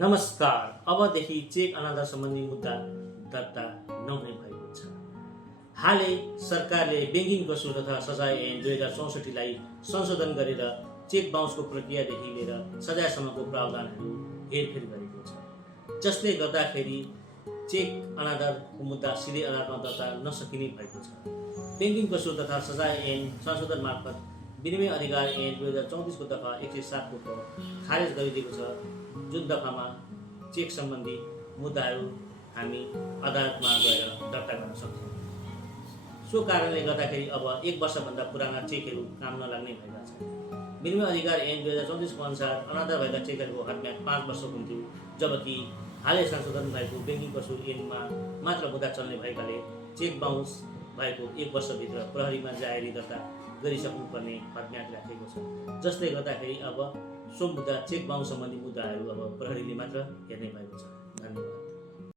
नमस्कार। अबदेखि चेक अनादर सम्बन्धी मुद्दा दर्ता नहुने भएको छ। हालै सरकारले बैंकिङ कसूर तथा सजाय ऐन 2064 लाई संशोधन गरेर चेक बाउन्सको प्रक्रियादेखि लिएर सजायसम्मको प्रावधानहरू हेरफेर गरेको छ, जसले गर्दाखेरि चेक अनादरको मुद्दा सिधै अदालतमा दर्ता नसकिने भएको छ। बैंकिङ कसूर तथा सजाय ऐन संशोधन मार्फत विनिमय अधिकार ऐन 2034 को दफा 107 को खारेज गरिदिएको छ, जुन दफामा चेक सम्बन्धी मुद्दाहरू हामी अदालतमा गएर दर्ता गर्न सक्छौँ। सो कारणले गर्दाखेरि अब 1 वर्षभन्दा पुराना चेकहरू काम नलाग्ने भएका छन्। विनिमय अधिकार ऐन 2034 को अनुसार अनादर भएका चेकहरूको हदम्याद 5 वर्ष हुन्थ्यो, जबकि हालै संशोधन भएको बैंकिङ कसूर ऐनमा मात्र मुद्दा चल्ने भएकाले चेक बाउन्स भएको 1 वर्षभित्र प्रहरीमा जाहेरी दर्ता गरिसक्नुपर्ने हदम्याद राखेको छ, जसले गर्दाखेरि अब सो मुद्दा चेक बाउन्स सम्बन्धी मुद्दाहरू अब प्रहरीले मात्र हेर्ने भएको छ।